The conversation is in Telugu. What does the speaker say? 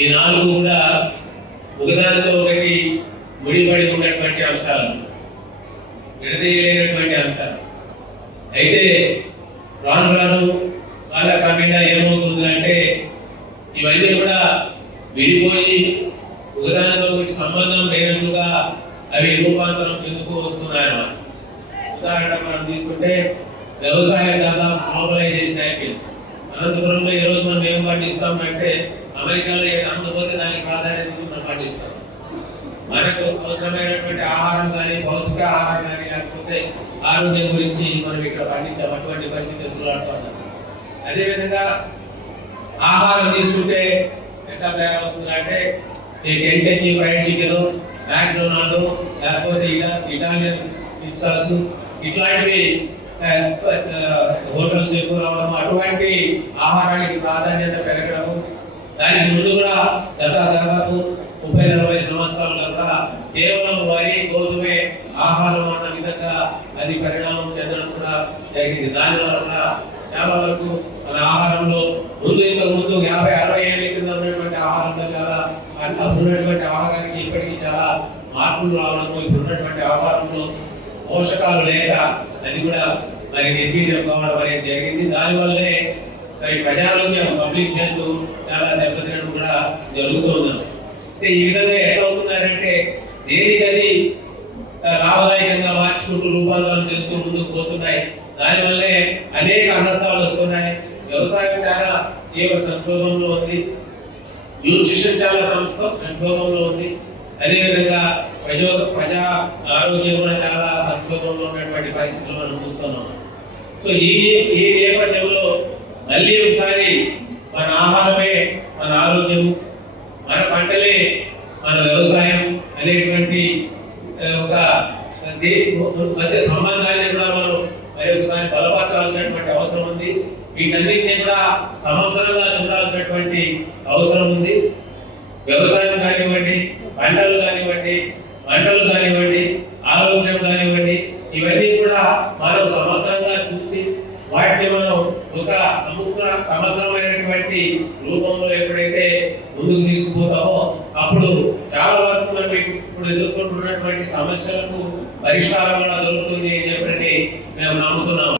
ఈ నాలుగు కూడా ఒకదానితో ఒకటి ముడిపడి ఉన్నటువంటి అంశాలు, విడదీయలేనటువంటి అంశాలు. అయితే రాను రాను కాలక్రమేణా ఏమవుతుందంటే ఇవన్నీ కూడా విడిపోయి ఒకదానితో ఒకటి సంబంధం లేనట్టుగా అవి రూపాంతరం చెందుతూ వస్తున్నాయన్నమాట. ఉదాహరణ మనం తీసుకుంటే వ్యవసాయం దాదాపు గ్లోబలైజేషన్ అయిపోయింది. అనంతపురంలో ఈరోజు మనం ఏం పండిస్తామంటే అమెరికాలో ఏది అమ్ముకపోతే దానికి ప్రాధాన్యత మనం పండిస్తాం. మనకు అవసరమైనటువంటి ఆహారం కానీ, పౌష్టిక ఆహారం కానీ, లేకపోతే ఆరోగ్యం గురించి మనం ఇక్కడ పండించాం. అటువంటి పరిస్థితి ఎదుర్కొంటున్నాం. అదేవిధంగా ఆహారం తీసుకుంటే ఎట్లా తయారవుతుందంటే ఈ కెంటకీ ఫ్రైడ్ చికెన్, మ్యాక్డొనాల్డ్, లేకపోతే ఇటాలియన్ పిజ్జాస్ ఇట్లాంటివి హోటల్స్ ఎక్కువ రావడం, అటువంటి ఆహారానికి ప్రాధాన్యత పెరగడము. దానికి ముందు కూడా దాదాపు 30-40 సంవత్సరాలుగా కూడా కేవలం వరి, గోధుమే ఆహారం అన్న విధంగా అది పరిణామం చెందడం కూడా జరిగింది. దానివల్ల కూడా చాలా వరకు మన ఆహారంలో ఇంతకు ముందు 50-60 ఏళ్ళ కింద ఉన్నటువంటి ఆహారంలో చాలా ఉన్నటువంటి ఆహారానికి ఇప్పటికీ చాలా మార్పులు రావడము, ఇప్పుడు ఉన్నటువంటి ఆహారంలో పోషకాలు లేక అది కూడా మరి నిర్వీర్యం కావడం అనేది జరిగింది. దానివల్లే మరి ప్రజారోగ్యం, పబ్లిక్ హెల్త్ చాలా దెబ్బతినడం కూడా జరుగుతూ ఉన్నాం. అంటే ఈ విధంగా ఎట్లా అవుతున్నారంటే దేనికది లాభదాయకంగా మార్చుకుంటూ రూపాంతరం చేస్తూ ముందుకు పోతున్నాయి. దానివల్లే అనేక అనర్థాలు వస్తున్నాయి. వ్యవసాయం చాలా తీవ్ర సంక్షోభంలో ఉంది, న్యూట్రిషన్ చాలా సంక్షోభంలో ఉంది. అదేవిధంగా ప్రజా ఆరోగ్యం కూడా చాలా సంక్షోభంలో ఉన్నటువంటి పరిస్థితులు మనం చూస్తున్నాం. సో ఈ నేపథ్యంలో మళ్ళీ ఒకసారి మన ఆహారమే మన ఆరోగ్యం, మన పంటలే మన వ్యవసాయం అనేటువంటి ఒక మధ్య సంబంధాన్ని కూడా మనం మరి ఒకసారి బలపరచాల్సినటువంటి అవసరం ఉంది. వీటన్నిటినీ కూడా సమగ్రంగా చూడాల్సినటువంటి అవసరం ఉంది. వ్యవసాయం కానివ్వండి, పంటలు కానివ్వండి, ఆరోగ్యం కానివ్వండి, ఇవన్నీ కూడా మనం సమగ్రంగా చూసి వాటిని మనం ఒక సమగ్రమైనటువంటి రూపంలో ఎప్పుడైతే ముందుకు తీసుకుపోతామో అప్పుడు చాలా వరకు మనం ఇప్పుడు ఎదుర్కొంటున్నటువంటి సమస్యలకు పరిష్కారం కూడా దొరుకుతుంది అని చెప్పి మేము నమ్ముతున్నాము.